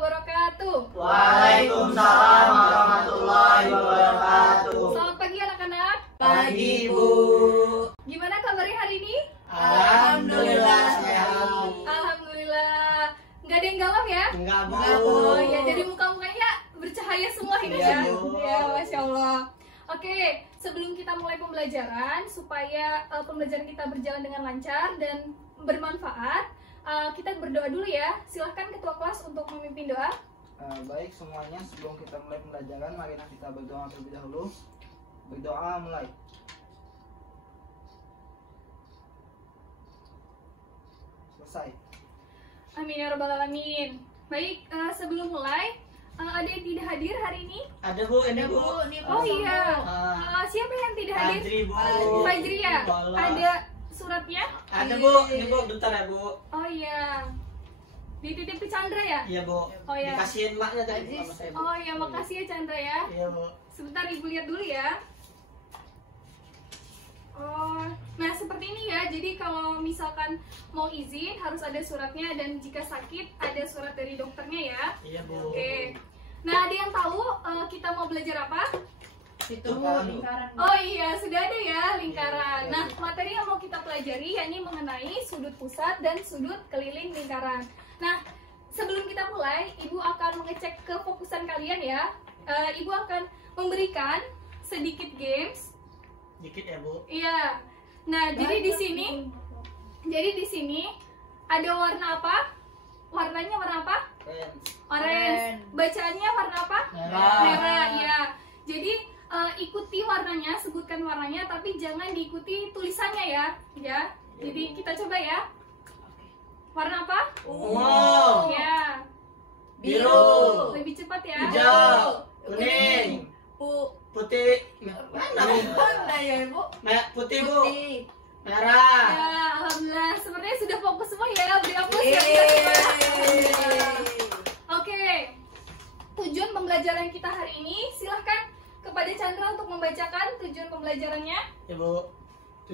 wabarakatuh. Waalaikumsalam warahmatullahi wabarakatuh. Selamat pagi anak-anak. Pagi, Bu. Gimana kabarnya hari ini? Alhamdulillah sehat. Alhamdulillah. Nggak ada yang galau ya? Enggak, Bu. Oh ya, dari muka-mukanya bercahaya semua ini Iya, ya. Bu. Ya, Masya Allah. Oke, sebelum kita mulai pembelajaran, supaya pembelajaran kita berjalan dengan lancar dan bermanfaat, kita berdoa dulu ya. Silahkan ketua kelas untuk memimpin doa. Baik semuanya, sebelum kita mulai pembelajaran, marilah kita berdoa terlebih dahulu. Berdoa mulai. Selesai. Amin ya rabbal alamin. Baik, sebelum mulai, ada yang tidak hadir hari ini? Ada, Bu, ini, Bu. Oh iya. Siapa yang tidak hadir? Fajri, Bu. Fajri ya. Boleh. Ada suratnya? Ada, Bu. Ini, Bu, bentar ya, Bu. Oh iya. Dititip ke Chandra ya? Iya, Bu. Oh, iya. Dikasihin maknya tadi sama saya, Bu. Oh iya, makasih ya Chandra ya. Iya, Bu. Sebentar Ibu lihat dulu ya. Oh, nah seperti ini ya. Jadi kalau misalkan mau izin harus ada suratnya, dan jika sakit ada surat dari dokternya ya. Iya, Bu. Oke. Nah, ada yang tahu kita mau belajar apa? Itu lingkaran. Oh iya, sudah ada ya lingkaran. Nah, materi yang mau kita pelajari yakni mengenai sudut pusat dan sudut keliling lingkaran. Nah, sebelum kita mulai, Ibu akan mengecek kefokusan kalian ya. Ibu akan memberikan sedikit games. Dikit ya, Bu. Iya. Nah, jadi di sini ada warna apa? Warnanya warna apa? Orange. Bacaannya warna apa? Merah. Merah, ya. Jadi ikuti warnanya, sebutkan warnanya, tapi jangan diikuti tulisannya ya. Ya. Jadi kita coba ya. Warna apa? Ungu. Ya. Biru. Lebih cepat ya. Hijau. Kuning. Putih. Mana ya, Bu? Putih, Bu. Putih. Merah. Ya, alhamdulillah. Sebenarnya sudah fokus semua ya. Beri aplaus ya. Oke. Tujuan pembelajaran kita hari ini, silahkan kepada Chandra untuk membacakan tujuan pembelajarannya. Ya, Bu.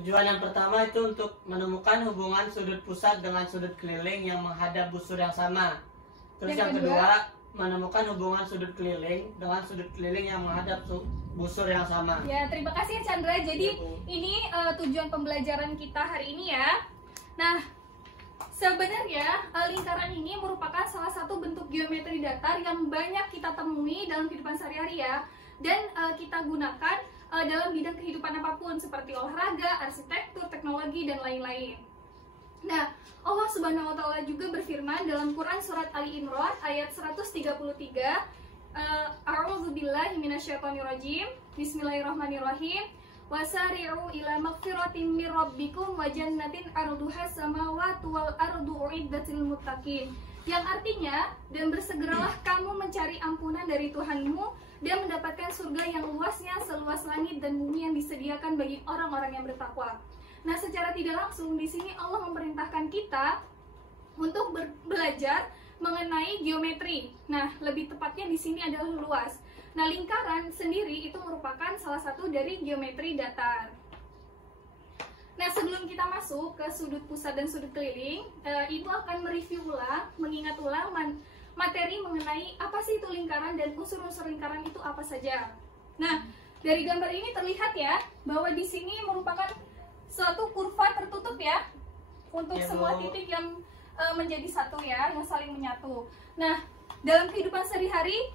Tujuan yang pertama itu untuk menemukan hubungan sudut pusat dengan sudut keliling yang menghadap busur yang sama. Terus Yang yang kedua? kedua, menemukan hubungan sudut keliling dengan sudut keliling yang menghadap busur yang sama. Ya, terima kasih ya Chandra. Jadi Ya, Bu. ini tujuan pembelajaran kita hari ini ya. Nah, sebenarnya lingkaran ini merupakan salah satu bentuk geometri datar yang banyak kita temui dalam kehidupan sehari-hari ya. Dan kita gunakan dalam bidang kehidupan apapun seperti olahraga, arsitektur, teknologi, dan lain-lain. Nah, Allah Subhanahu wa taala juga berfirman dalam Quran surat Ali Imran ayat 133, A'udzubillahi minasyaitonirrajim. Bismillahirrahmanirrahim. Wasari'u ila magfiratin mir rabbikum wa jannatin 'arduhas samawati wal ardu uiddatil muttaqin. Yang artinya, dan bersegeralah kamu mencari ampunan dari Tuhanmu dan mendapatkan surga yang luasnya seluas langit dan bumi yang disediakan bagi orang-orang yang bertakwa. Nah, secara tidak langsung di sini Allah memerintahkan kita untuk belajar mengenai geometri. Nah, lebih tepatnya di sini adalah luas. Nah, lingkaran sendiri itu merupakan salah satu dari geometri datar. Nah, sebelum kita masuk ke sudut pusat dan sudut keliling, Ibu akan mereview ulang, mengingat ulang materi mengenai apa sih itu lingkaran dan unsur-unsur lingkaran itu apa saja. Nah, dari gambar ini terlihat ya bahwa di sini merupakan suatu kurva tertutup ya untuk Ya, semua Bu. titik yang menjadi satu ya, yang saling menyatu. Nah, dalam kehidupan sehari-hari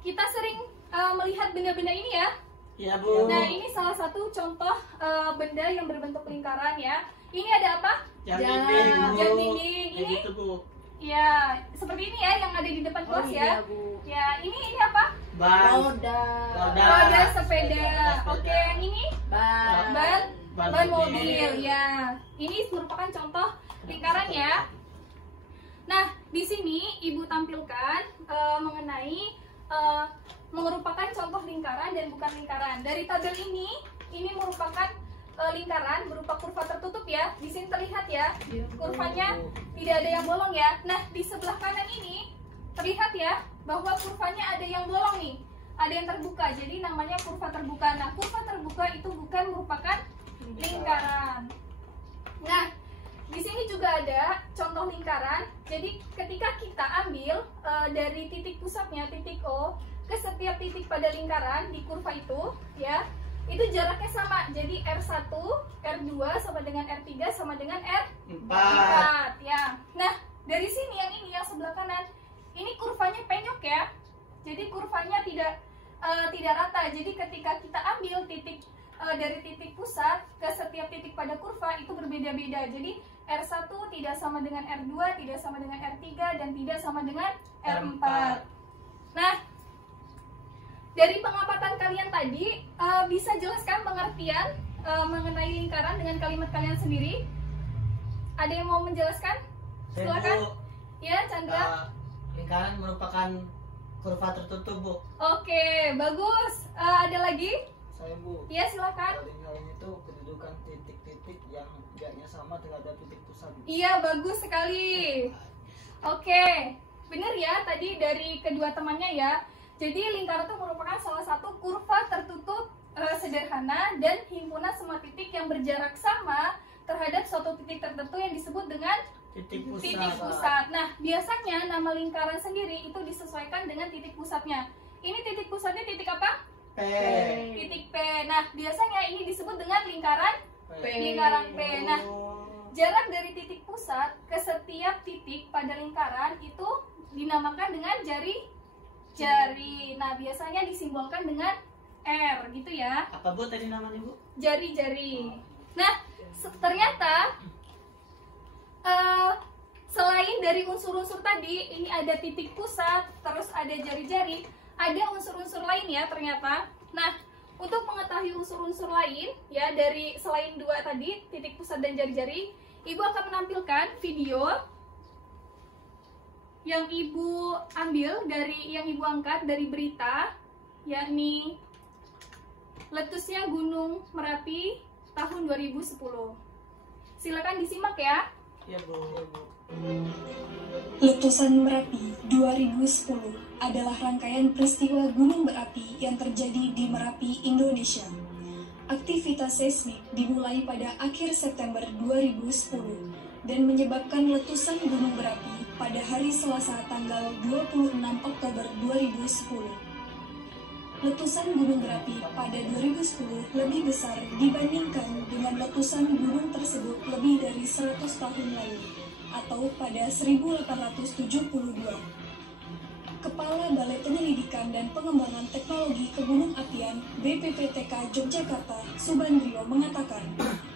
kita sering melihat benda-benda ini ya. Ya, Bu. Nah, ini salah satu contoh benda yang berbentuk lingkaran ya. Ini ada apa? Yang Jam. dinding, Bu. Jam dinding. Kayak Ini? gitu, Bu. Ya, seperti ini ya yang ada di depan kelas ya. Bu. Ya, ini apa? Ban. Roda. Roda sepeda. Oke, yang ini Ban. ban mobil. Ya, ini merupakan contoh lingkaran ya. Nah, di sini Ibu tampilkan mengenai merupakan contoh lingkaran dan bukan lingkaran. Dari tabel ini merupakan lingkaran berupa kurva tertutup ya. Di sini terlihat ya, kurvanya tidak ada yang bolong ya. Nah, di sebelah kanan ini terlihat ya bahwa kurvanya ada yang bolong nih, ada yang terbuka. Jadi namanya kurva terbuka. Nah, kurva terbuka itu bukan merupakan lingkaran. Nah, di sini juga ada contoh lingkaran. Jadi ketika kita ambil dari titik pusatnya, titik O, ke setiap titik pada lingkaran di kurva itu, ya, itu jaraknya sama. Jadi R1, R2 sama dengan R3 sama dengan R4, ya. Nah, dari sini yang sebelah kanan, ini kurvanya penyok ya. Jadi kurvanya tidak rata. Jadi ketika kita ambil titik dari titik pusat ke setiap titik pada kurva itu berbeda-beda. Jadi R1 tidak sama dengan R2, tidak sama dengan R3, dan tidak sama dengan R4. Nah, dari pengamatan kalian tadi, bisa jelaskan pengertian mengenai lingkaran dengan kalimat kalian sendiri? Ada yang mau menjelaskan? Silakan. Ya, Chandra. Lingkaran merupakan kurva tertutup, Bu. Oke, bagus. Ada lagi? Saya, Bu. Ya, silakan. Lingkaran itu kedudukan titik-titik yang jaraknya sama terhadap titik pusat. Iya, bagus sekali. Oke, benar ya tadi dari kedua temannya ya. Jadi lingkaran itu merupakan salah satu kurva tertutup sederhana dan himpunan semua titik yang berjarak sama terhadap suatu titik tertentu yang disebut dengan Titik titik pusat. Nah, biasanya nama lingkaran sendiri itu disesuaikan dengan titik pusatnya. Ini titik pusatnya titik apa? P. Titik P. Nah, biasanya ini disebut dengan lingkaran P. lingkaran P. Nah, jarak dari titik pusat ke setiap titik pada lingkaran itu dinamakan dengan jari. Nah, biasanya disimbolkan dengan R gitu ya. Apa, Bu, tadi namanya, Bu? Jari-jari. Nah, ternyata selain dari unsur-unsur tadi, ini ada titik pusat, terus ada jari-jari, ada unsur-unsur lain ya ternyata. Nah, untuk mengetahui unsur-unsur lain ya dari selain dua tadi, titik pusat dan jari-jari, Ibu akan menampilkan video yang Ibu ambil dari yang Ibu angkat dari berita, yakni letusnya Gunung Merapi tahun 2010. Silakan disimak ya. Ya, Bu. Letusan Merapi 2010 adalah rangkaian peristiwa gunung berapi yang terjadi di Merapi, Indonesia. Aktivitas seismik dimulai pada akhir September 2010 dan menyebabkan letusan gunung berapi pada hari Selasa tanggal 26 Oktober 2010. Letusan gunung berapi pada 2010 lebih besar dibandingkan dengan letusan gunung tersebut lebih dari 100 tahun lalu, atau pada 1872. Kepala Balai Penyelidikan dan Pengembangan Teknologi Kegunung-apian BPPTK Yogyakarta, Subandrio mengatakan,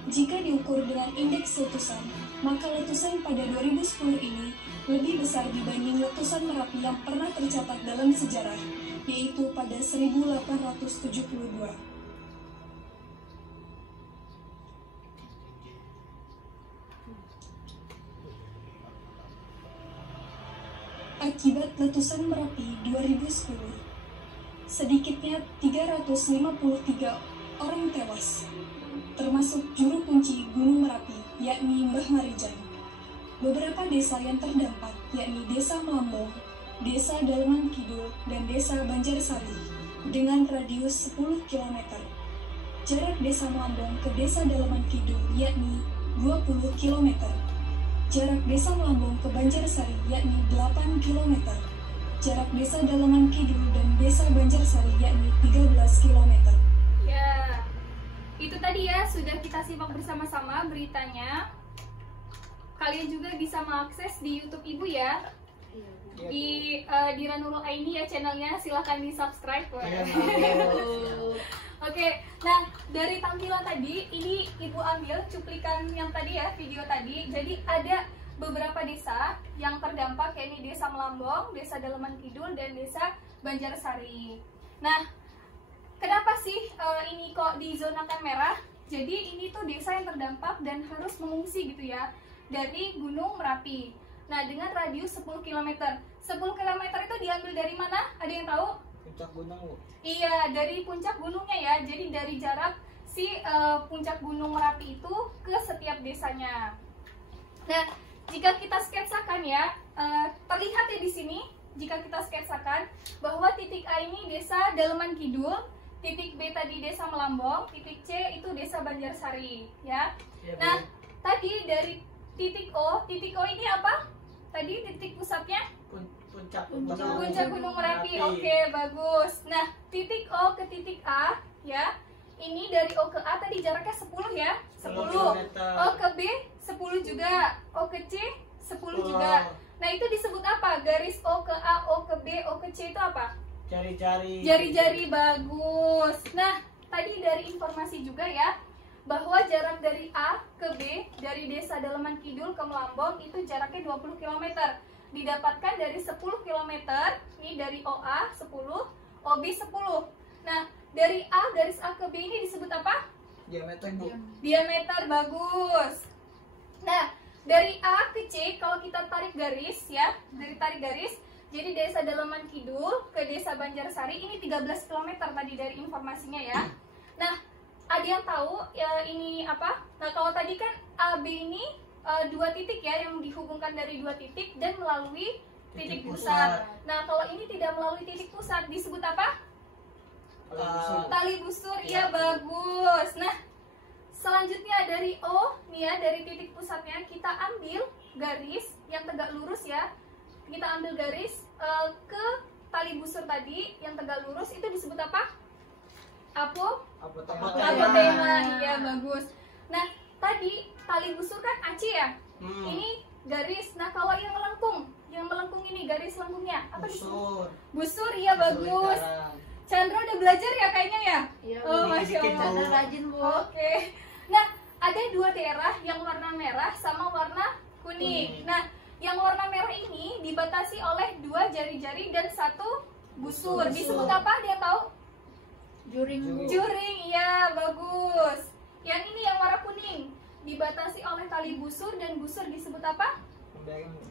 jika diukur dengan indeks letusan, maka letusan pada 2010 ini lebih besar dibanding letusan Merapi yang pernah tercatat dalam sejarah, yaitu pada 1872. Akibat letusan Merapi 2010, sedikitnya 353 orang tewas, termasuk juru kunci Gunung Merapi, yakni Mbah Marijan. Beberapa desa yang terdampak, yakni Desa Melambong, Desa Daleman Kidul, dan Desa Banjarsari, dengan radius 10 km. Jarak Desa Melambong ke Desa Daleman Kidul, yakni 20 km. Jarak Desa Melambong ke Banjarsari yakni 8 km. Jarak Desa Daleman Kidul dan Desa Banjarsari yakni 13 km. Ya, itu tadi ya sudah kita simak bersama-sama beritanya. Kalian juga bisa mengakses di YouTube Ibu ya. Di Dira Nurul Aini ya channelnya, silahkan di subscribe. Oke, nah dari tampilan tadi ini Ibu ambil cuplikan yang tadi ya, video tadi. Jadi ada beberapa desa yang terdampak, yakni Desa Melambong, Desa Daleman Kidul, dan Desa Banjarsari. Nah, kenapa sih ini kok dizonakan merah? Jadi ini tuh desa yang terdampak dan harus mengungsi gitu ya dari Gunung Merapi. Nah, dengan radius 10 km. 10 km itu diambil dari mana? Ada yang tahu? Puncak gunung, Bu. Iya, dari puncak gunungnya ya. Jadi dari jarak si puncak Gunung Merapi itu ke setiap desanya. Nah, jika kita sketsakan ya, terlihat ya di sini. Jika kita sketsakan bahwa titik A ini Desa Daleman Kidul, titik B tadi Desa Melambong, titik C itu Desa Banjarsari, ya. Nah, tadi dari titik O ini apa? Tadi titik pusatnya? puncak Puncak Gunung Merapi. Oke, bagus. Nah, titik O ke titik A ya. Ini dari O ke A tadi jaraknya 10 ya. 10. 10 kilometer. O ke B 10 juga. O ke C 10 juga. Nah, itu disebut apa? Garis O ke A, O ke B, O ke C itu apa? Jari-jari. Jari-jari, bagus. Nah, tadi dari informasi juga ya, bahwa jarak dari A ke B, dari Desa Daleman Kidul ke Melambong itu jaraknya 20 km. Didapatkan dari 10 km, ini dari OA 10, OB 10. Nah, dari A, garis A ke B ini disebut apa? Diameter, Bu. Diameter, bagus. Nah, dari A ke C, kalau kita tarik garis ya, dari tarik garis, jadi Desa Daleman Kidul ke Desa Banjarsari ini 13 km tadi dari informasinya ya. Nah, ada yang tahu ya ini apa? Nah, kalau tadi kan AB ini 2 titik ya yang dihubungkan dari 2 titik dan melalui titik pusat. Nah, kalau ini tidak melalui titik pusat disebut apa? Tali busur. Iya, bagus. Nah, selanjutnya dari O nih ya, dari titik pusatnya kita ambil garis yang tegak lurus ya. Kita ambil garis ke tali busur tadi yang tegak lurus itu disebut apa? Apotema. Iya, bagus. Nah, tadi tali busur kan AC ya? Ini garis. Nah, kalau yang melengkung ini garis lengkungnya apa disebut? Busur. Iya, bagus. Chandra udah belajar ya kayaknya ya? Iya, Oh, Masya Allah. Chandra rajin, Bu. Oke. Nah, ada 2 daerah yang warna merah sama warna kuning. Nah, yang warna merah ini dibatasi oleh 2 jari-jari dan 1 busur. Disebut apa? Dia tahu? Juring, Bu. Juring, iya, bagus. Yang ini yang warna kuning dibatasi oleh tali busur dan busur disebut apa?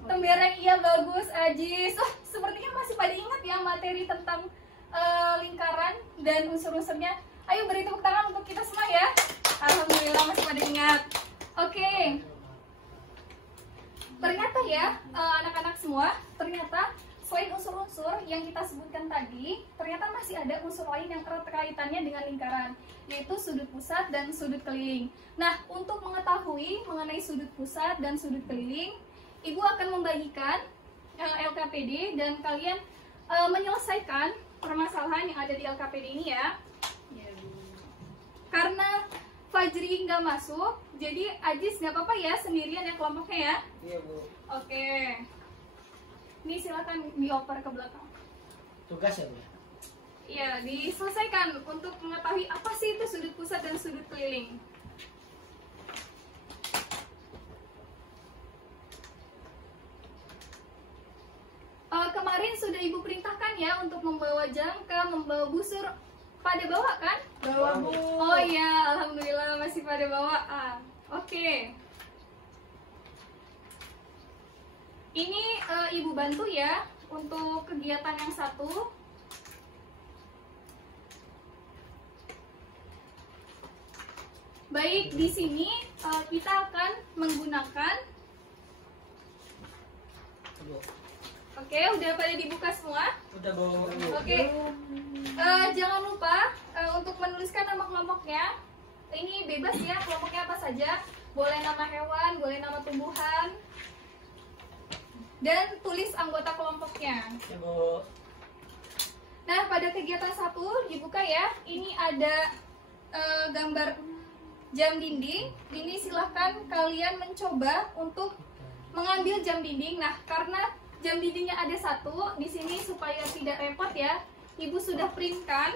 Tembereng, iya, bagus, Ajis. Oh, sepertinya masih pada ingat ya materi tentang lingkaran dan unsur-unsurnya. Ayo beri tepuk tangan untuk kita semua ya. Alhamdulillah masih pada ingat. Oke. Ternyata ya, anak-anak semua, ternyata selain unsur-unsur yang kita sebutkan tadi, ternyata masih ada unsur lain yang erat kaitannya dengan lingkaran, yaitu sudut pusat dan sudut keliling. Nah, untuk mengetahui mengenai sudut pusat dan sudut keliling, Ibu akan membagikan LKPD dan kalian menyelesaikan permasalahan yang ada di LKPD ini ya. Karena Fajri nggak masuk, jadi Ajis nggak apa-apa ya sendirian ya kelompoknya ya. Iya, Bu. Oke. Ini silakan dioper ke belakang. Tugas ya, Bu? Iya, diselesaikan untuk mengetahui apa sih itu sudut pusat dan sudut keliling. Kemarin sudah Ibu perintahkan ya untuk membawa jangka, membawa busur. Pada bawa kan? Bawa, Bu. Oh iya, alhamdulillah masih pada bawaan. Oke. Ini Ibu bantu ya untuk kegiatan yang satu. Baik, di sini kita akan menggunakan. Oke, udah pada dibuka semua? Udah, Bu. Oke. Jangan lupa untuk menuliskan nama kelompoknya. Ini bebas ya, kelompoknya apa saja. Boleh nama hewan, boleh nama tumbuhan. Dan tulis anggota kelompoknya. Ya, Bu. Nah, pada kegiatan satu dibuka ya. Ini ada gambar jam dinding. Ini silahkan kalian mencoba untuk mengambil jam dinding. Nah, karena jam dindingnya ada 1 di sini supaya tidak repot ya. Ibu sudah printkan.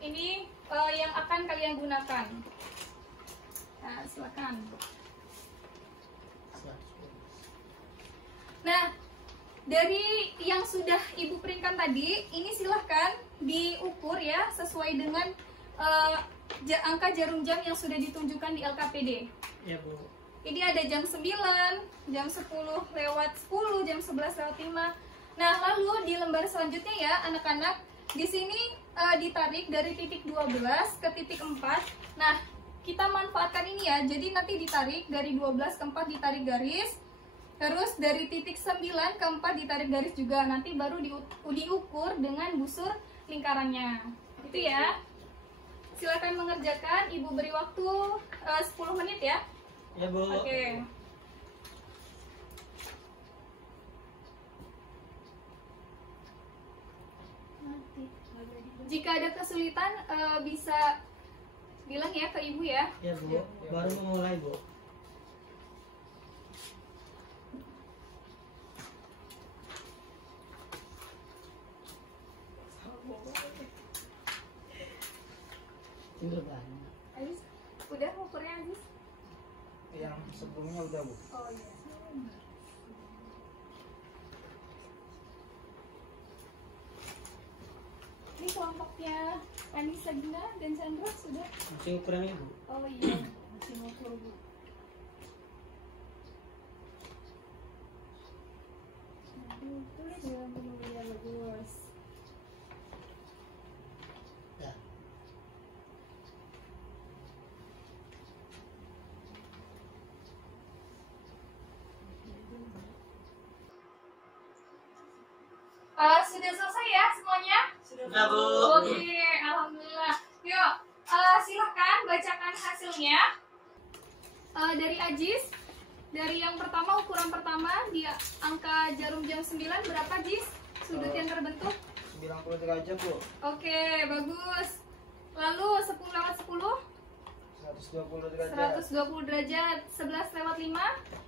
Ini yang akan kalian gunakan. Nah, silakan. Nah, dari yang sudah Ibu printkan tadi, ini silahkan diukur ya sesuai dengan angka jarum jam yang sudah ditunjukkan di LKPD. Ya, Bu. Ini ada jam 9, jam 10:10, jam 11:05. Nah, lalu di lembar selanjutnya ya, anak-anak, di sini ditarik dari titik 12 ke titik 4. Nah, kita manfaatkan ini ya. Jadi nanti ditarik dari 12 ke 4 ditarik garis. Terus dari titik 9 ke 4 ditarik garis juga. Nanti baru diukur dengan busur lingkarannya. Itu ya. Silakan mengerjakan. Ibu beri waktu 10 menit ya. Ya, Bu. Oke. Jika ada kesulitan bisa bilang ya ke ibu ya. Ya Bu, baru memulai Bu. Tinggal banyak. Aziz, udah ukurnya Aziz? Yang sebelumnya udah Bu. Oh iya. Ini kelompoknya Anissa Gina dan Chandra sudah. Masih ukuran ini Bu. Oh iya, masih ngukur Bu. Aduh, tulis dalam penulisan bagus. Ya. Sudah selesai ya semuanya? Sudah Bu. Oke, alhamdulillah. Yuk, silahkan bacakan hasilnya. Dari Ajis, dari yang pertama ukuran pertama di angka jarum jam 9 berapa Jis? Sudut yang terbentuk? 90 derajat Bu. Oke, bagus. Lalu 10 lewat 10? 120 derajat. 120 derajat. 11 lewat 5?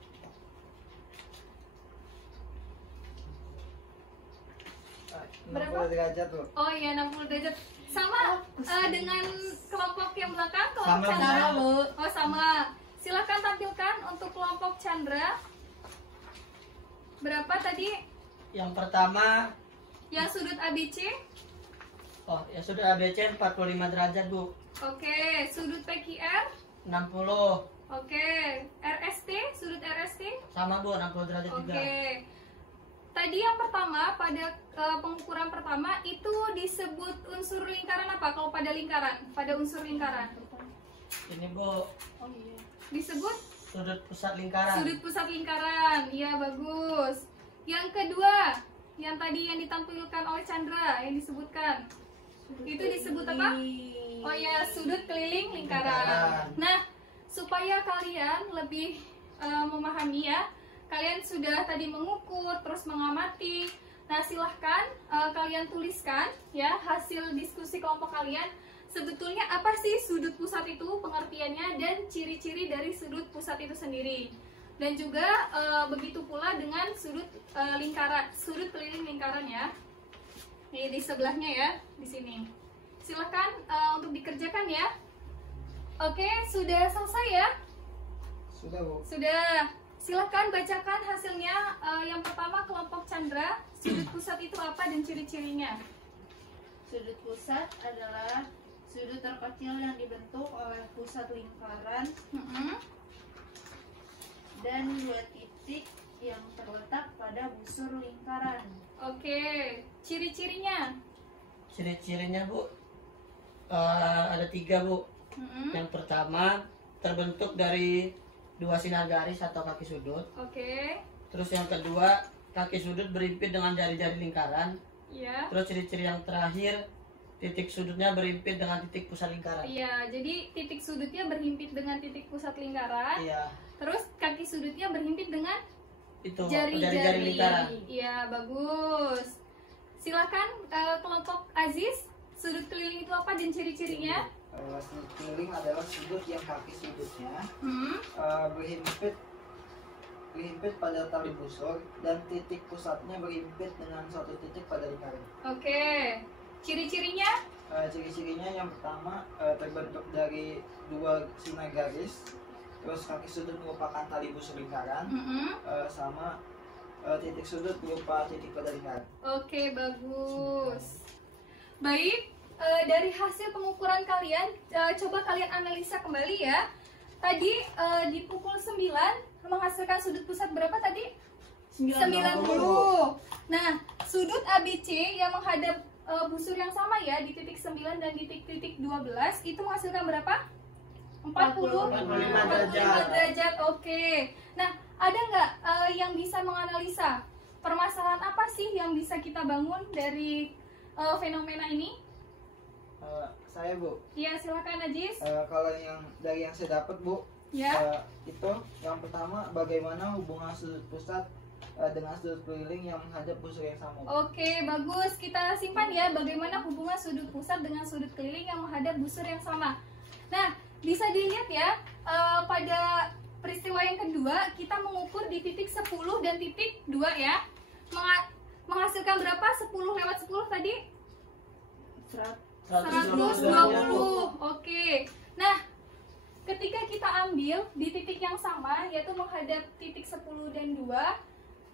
60 Berapa? derajat Bu. Oh iya, 60 derajat. Sama dengan kelompok yang belakang, kelompok Sama, Chandra. Bu. Oh sama. Silahkan tampilkan untuk kelompok Chandra. Berapa tadi Yang pertama, yang sudut ABC? ya sudah ABC 45 derajat Bu. Oke, sudut PQR? 60. Oke, RST, sudut RST? Sama Bu, 60 derajat juga. Oke. Tadi yang pertama pada pengukuran pertama itu disebut unsur lingkaran apa? Kalau pada lingkaran, pada unsur lingkaran Ini Bu, disebut sudut pusat lingkaran. sudut pusat lingkaran. Iya, bagus. Yang kedua, yang tadi yang ditampilkan oleh Chandra yang disebutkan itu disebut apa? Oh ya, sudut keliling lingkaran. Nah, supaya kalian lebih memahami ya, kalian sudah tadi mengukur, terus mengamati. Nah, silahkan kalian tuliskan ya hasil diskusi kelompok kalian. Sebetulnya apa sih sudut pusat itu, pengertiannya, dan ciri-ciri dari sudut pusat itu sendiri. Dan juga begitu pula dengan sudut lingkaran, sudut keliling lingkaran ya. Nih di sebelahnya ya, di sini. Silahkan untuk dikerjakan ya. Oke, sudah selesai ya? Sudah Bu. Sudah. Silahkan bacakan hasilnya. Yang pertama kelompok Chandra, sudut pusat itu apa dan ciri-cirinya? Sudut pusat adalah sudut terkecil yang dibentuk oleh pusat lingkaran dan dua titik yang terletak pada busur lingkaran. Oke, ciri-cirinya? Ciri-cirinya Bu, ada 3 Bu. Yang pertama, terbentuk dari 2 sinar garis atau kaki sudut. Oke, Terus yang kedua, kaki sudut berimpit dengan jari-jari lingkaran. iya. Terus ciri-ciri yang terakhir, titik sudutnya berimpit dengan titik pusat lingkaran. Iya, jadi titik sudutnya berhimpit dengan titik pusat lingkaran. Iya, Terus kaki sudutnya berhimpit dengan itu jari-jari jari-jari lingkaran. Iya, bagus. Silakan kelompok Aziz, sudut keliling itu apa dan ciri-cirinya? Sudut keliling adalah sudut yang kaki sudutnya berhimpit pada tali busur dan titik pusatnya berhimpit dengan suatu titik pada lingkaran. Oke, ciri-cirinya? Ciri-cirinya yang pertama terbentuk dari 2 sinar garis, terus kaki sudut merupakan tali busur lingkaran, sama titik sudut berupa titik pada lingkaran. Oke, bagus. Baik, dari hasil pengukuran kalian, coba kalian analisa kembali ya. Tadi di pukul 9 menghasilkan sudut pusat berapa tadi? 90. Nah, sudut ABC yang menghadap busur yang sama ya di titik 9 dan di titik 12 itu menghasilkan berapa? 45 derajat. Oke. Nah, ada nggak yang bisa menganalisa permasalahan apa sih yang bisa kita bangun dari fenomena ini? Saya Bu, Iya, silakan Najis. kalau dari yang saya dapat Bu, Ya. itu yang pertama bagaimana hubungan sudut pusat dengan sudut keliling yang menghadap busur yang sama. Oke, bagus. Kita simpan ya bagaimana hubungan sudut pusat dengan sudut keliling yang menghadap busur yang sama. Nah, bisa dilihat ya, pada peristiwa yang kedua kita mengukur di titik 10 dan titik 2 ya. Menghasilkan berapa? 10 lewat 10 tadi? 120. Oke. Nah, ketika kita ambil di titik yang sama, yaitu menghadap titik 10 dan 2,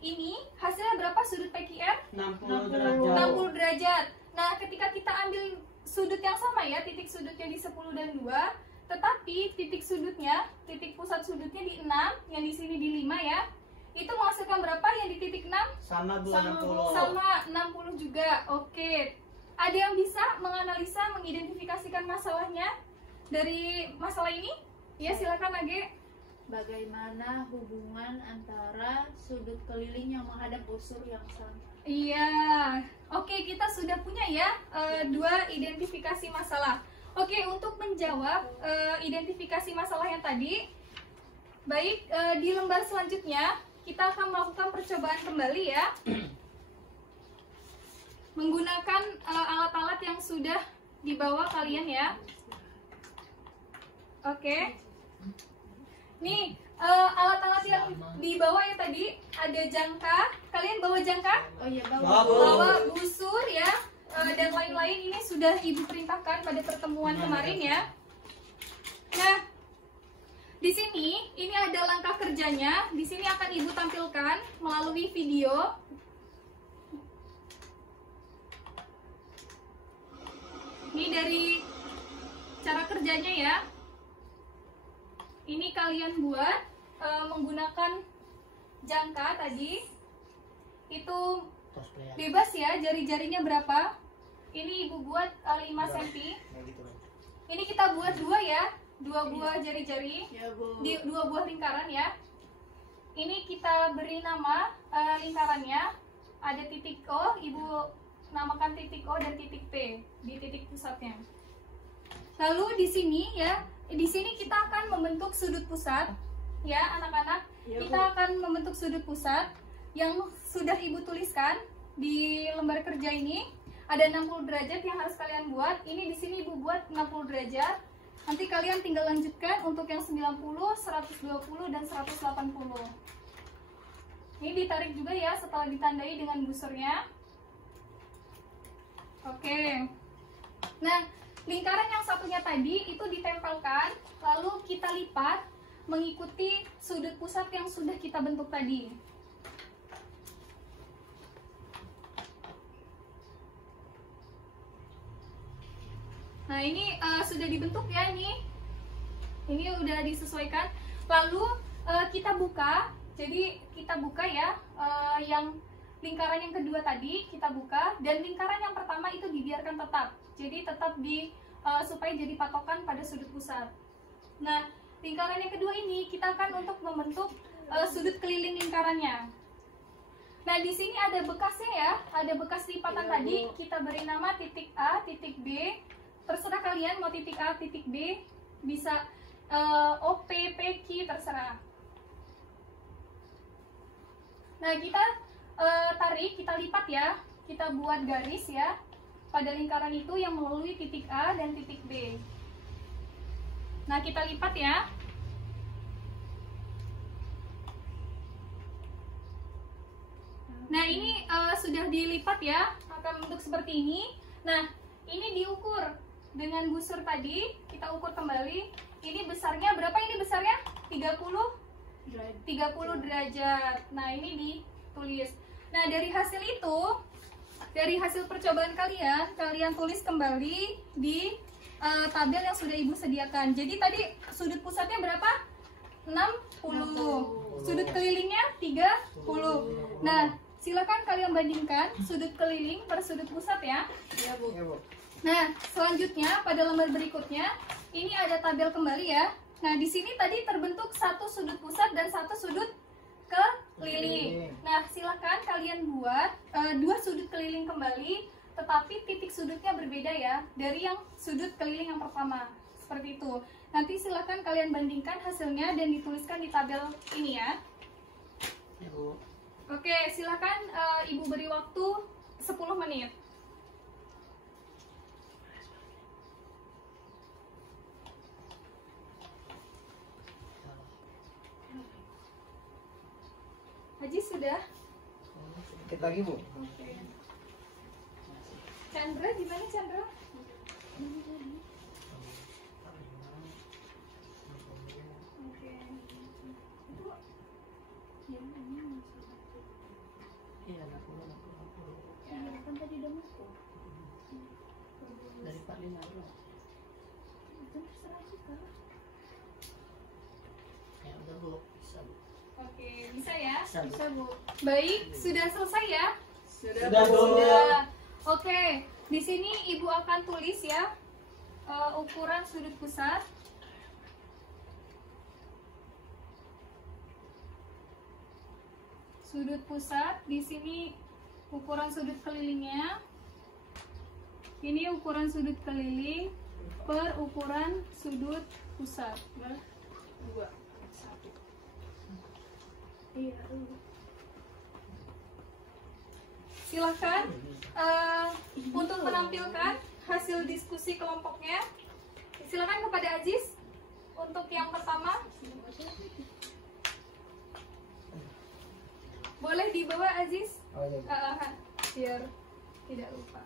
ini hasilnya berapa sudut PQR? 60 derajat. 60 derajat. Nah, ketika kita ambil sudut yang sama ya, titik sudutnya di 10 dan 2, tetapi titik sudutnya, titik pusat sudutnya di 6, yang di sini di 5 ya. Itu menghasilkan berapa yang di titik 6? Sama 60. Sama 60 juga. Oke. Ada yang bisa menganalisa, mengidentifikasikan masalahnya dari masalah ini? Ya, silakan Age. Bagaimana hubungan antara sudut keliling yang menghadap busur yang sama? Iya. Oke, kita sudah punya ya dua identifikasi masalah. Oke, untuk menjawab identifikasi masalah yang tadi, baik, di lembar selanjutnya kita akan melakukan percobaan kembali ya. Menggunakan alat-alat yang sudah dibawa kalian ya. Oke. Nih, alat-alat yang dibawa ya tadi, ada jangka. Kalian bawa jangka? Oh iya, Bawa busur ya, dan lain-lain. Ini sudah Ibu perintahkan pada pertemuan kemarin ya. Nah, di sini ini ada langkah kerjanya. Di sini akan Ibu tampilkan melalui video. Ini dari cara kerjanya ya. Ini kalian buat menggunakan jangka tadi. Itu bebas ya, jari-jarinya berapa. Ini Ibu buat 5 cm. Ini kita buat 2 ya, 2 buah jari-jari, di 2 buah lingkaran ya. Ini kita beri nama lingkarannya. Ada titik O, Ibu namakan titik O dan titik P di titik pusatnya. Lalu di sini ya, di sini kita akan membentuk sudut pusat ya anak-anak. Kita akan membentuk sudut pusat yang sudah Ibu tuliskan di lembar kerja ini. Ada 60 derajat yang harus kalian buat. Ini di sini Ibu buat 60 derajat. Nanti kalian tinggal lanjutkan untuk yang 90, 120 dan 180. Ini ditarik juga ya setelah ditandai dengan busurnya. Oke. Nah, lingkaran yang satunya tadi itu ditempelkan, lalu kita lipat mengikuti sudut pusat yang sudah kita bentuk tadi. Nah, ini sudah dibentuk ya ini. Ini udah disesuaikan. Lalu kita buka. Jadi kita buka ya yang lingkaran yang kedua tadi kita buka, dan lingkaran yang pertama itu dibiarkan tetap. Jadi tetap supaya jadi patokan pada sudut pusat. Nah, lingkaran yang kedua ini kita akan untuk membentuk sudut keliling lingkarannya. Nah, di sini ada bekasnya ya, ada bekas lipatan tadi. Kita beri nama titik A, titik B. Terserah kalian mau titik A, titik B, bisa O, P, P, Q, terserah. Nah, kita tarik, kita lipat ya, kita buat garis ya pada lingkaran itu yang melalui titik A dan titik B. Nah, kita lipat ya. Nah, ini sudah dilipat ya, akan bentuk seperti ini. Nah, ini diukur dengan busur tadi, kita ukur kembali. Ini besarnya berapa? Ini besarnya 30 derajat. Nah, ini ditulis. Nah, dari hasil itu, dari hasil percobaan kalian tulis kembali di tabel yang sudah Ibu sediakan. Jadi tadi sudut pusatnya berapa? 60. Sudut kelilingnya 30. Nah, silakan kalian bandingkan sudut keliling per sudut pusat ya. Iya, Bu. Nah, selanjutnya pada lembar berikutnya ini ada tabel kembali ya. Nah, di sini tadi terbentuk satu sudut pusat dan satu sudut keliling. Nah, silakan kalian buat 2 sudut keliling kembali, tetapi titik sudutnya berbeda ya dari yang sudut keliling yang pertama. Seperti itu. Nanti silakan kalian bandingkan hasilnya dan dituliskan di tabel ini ya. Oke, silakan Ibu beri waktu 10 menit. Haji sudah? Sedikit lagi Bu. Oke. Chandra gimana Chandra? Oke. Iya, 60. Ya, kan tadi udah masuk. Dari 45 dulu. Itu terserah kita. Ya udah Bu, bisa Bu. Oke, bisa ya? Bisa, Bu. Bisa, Bu. Baik, sudah selesai ya? Sudah, Bu. Sudah. Oke, di sini Ibu akan tulis ya ukuran sudut pusat. Sudut pusat, di sini ukuran sudut kelilingnya. Ini ukuran sudut keliling per ukuran sudut pusat. 2, 1. Iya. Silakan untuk menampilkan hasil diskusi kelompoknya. Silakan kepada Aziz untuk yang pertama. Boleh dibawa Aziz? Oh iya. Biar tidak lupa.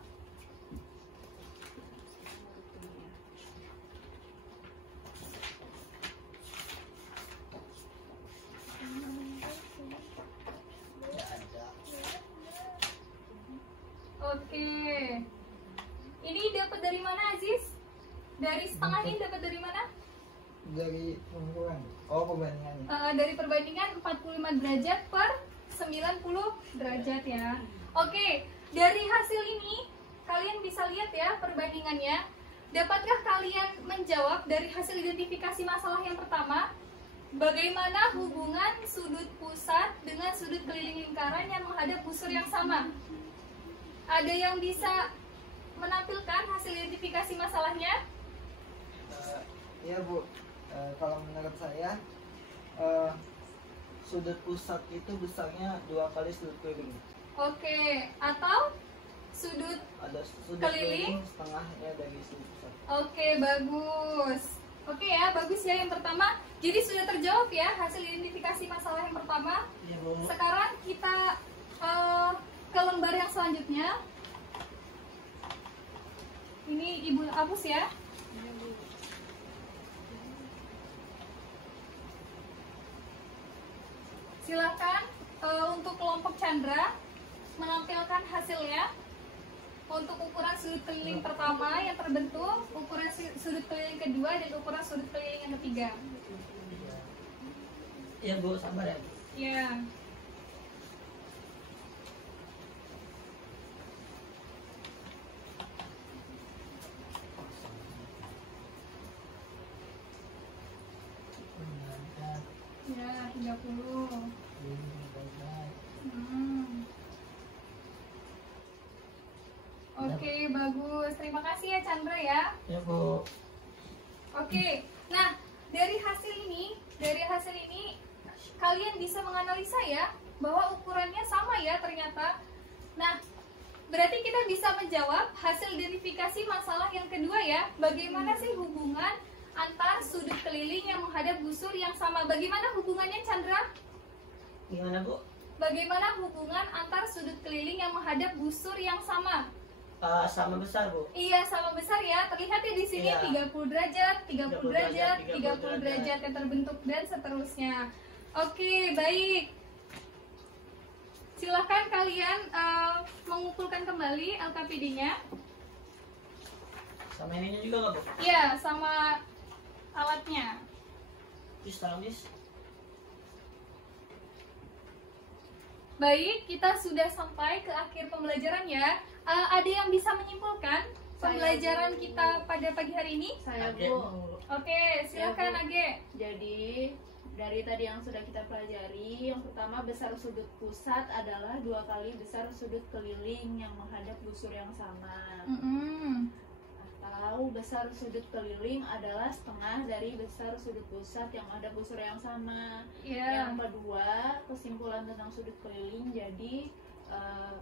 Oke. Ini dapat dari mana Aziz? Dari setengah ini dapat dari mana? Dari pengukuran. Oh, perbandingannya. Dari perbandingan 45 derajat per 90 derajat ya. Oke, dari hasil ini kalian bisa lihat ya perbandingannya. Dapatkah kalian menjawab dari hasil identifikasi masalah yang pertama? Bagaimana hubungan sudut pusat dengan sudut keliling lingkaran yang menghadap busur yang sama? Ada yang bisa menampilkan hasil identifikasi masalahnya? Iya Bu. Kalau menurut saya sudut pusat itu besarnya 2 kali sudut keliling. Oke, atau sudut Ada sudut Keliling? keliling setengahnya dari sudut pusat. Oke, bagus. Oke ya, bagus ya yang pertama. Jadi sudah terjawab ya hasil identifikasi masalah yang pertama. Iya Bu. Sekarang kita ke lembar yang selanjutnya. Ini Ibu hapus ya. Silakan untuk kelompok Chandra menampilkan hasilnya. Untuk ukuran sudut keliling pertama yang terbentuk, ukuran sudut keliling kedua, dan ukuran sudut keliling yang ketiga. Iya Bu, sabar ya. Ya. Ya, 30. Oke, bagus. Terima kasih ya Chandra ya. Ya Bu. Oke. Nah, dari hasil ini kalian bisa menganalisa ya bahwa ukurannya sama ya ternyata. Nah, berarti kita bisa menjawab hasil identifikasi masalah yang kedua ya. Bagaimana sih hubungan antar sudut keliling yang menghadap busur yang sama? Bagaimana hubungannya Chandra? Gimana Bu? Bagaimana hubungan antar sudut keliling yang menghadap busur yang sama? Sama besar Bu. Iya, sama besar ya. Terlihat ya di sini Iya. 30 derajat, 30 derajat, 30 30 derajat yang terbentuk dan seterusnya. Oke, baik. Silahkan kalian mengumpulkan kembali LKPD-nya. Sama ininya juga nggak Bu? Iya, sama alatnya. Bis, taruh bis. Baik, kita sudah sampai ke akhir pembelajaran ya. Ada yang bisa menyimpulkan pembelajaran kita pada pagi hari ini? Saya Oke, Bu. Oke, silakan Ya, Bu. Age. Jadi dari tadi yang sudah kita pelajari, yang pertama besar sudut pusat adalah 2 kali besar sudut keliling yang menghadap busur yang sama. Mm-mm. tahu besar sudut keliling adalah setengah dari besar sudut pusat yang ada busur yang sama. Yang kedua, kesimpulan tentang sudut keliling, jadi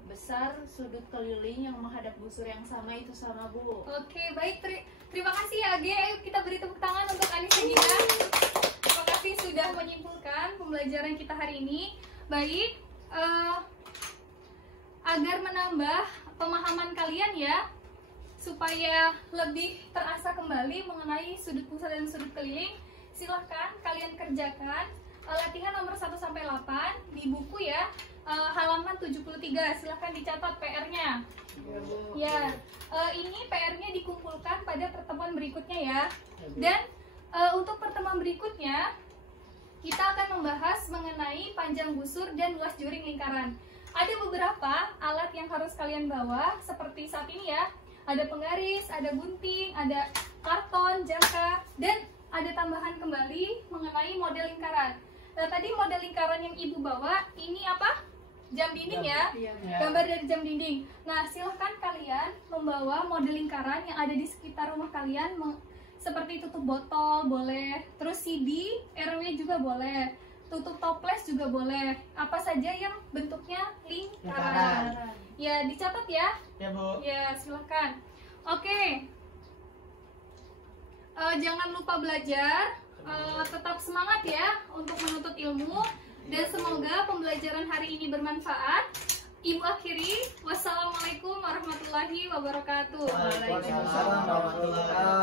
besar sudut keliling yang menghadap busur yang sama itu sama, Bu. Oke, baik. Terima kasih ya, Age. Ayo kita beri tepuk tangan untuk Anissa Gina. Terima kasih sudah menyimpulkan pembelajaran kita hari ini. Baik, agar menambah pemahaman kalian ya, supaya lebih terasa kembali mengenai sudut pusat dan sudut keliling, silahkan kalian kerjakan latihan nomor 1-8 di buku ya, halaman 73. Silahkan dicatat PR-nya. Ya, ini PR-nya dikumpulkan pada pertemuan berikutnya ya. Dan untuk pertemuan berikutnya kita akan membahas mengenai panjang busur dan luas juring lingkaran. Ada beberapa alat yang harus kalian bawa seperti saat ini ya. Ada penggaris, ada gunting, ada karton, jangka, dan ada tambahan kembali mengenai model lingkaran. Nah, tadi model lingkaran yang Ibu bawa ini apa? Jam dinding ya? Gambar dari jam dinding. Nah, silahkan kalian membawa model lingkaran yang ada di sekitar rumah kalian, seperti tutup botol boleh, terus CD, RW juga boleh, tutup toples juga boleh, apa saja yang bentuknya lingkaran. Ya, dicatat ya. Ya, Bu. Ya, silahkan. Oke. Jangan lupa belajar, tetap semangat ya untuk menuntut ilmu, dan semoga pembelajaran hari ini bermanfaat. Ibu akhiri, wassalamualaikum warahmatullahi wabarakatuh. Waalaikumsalam warahmatullahi wabarakatuh.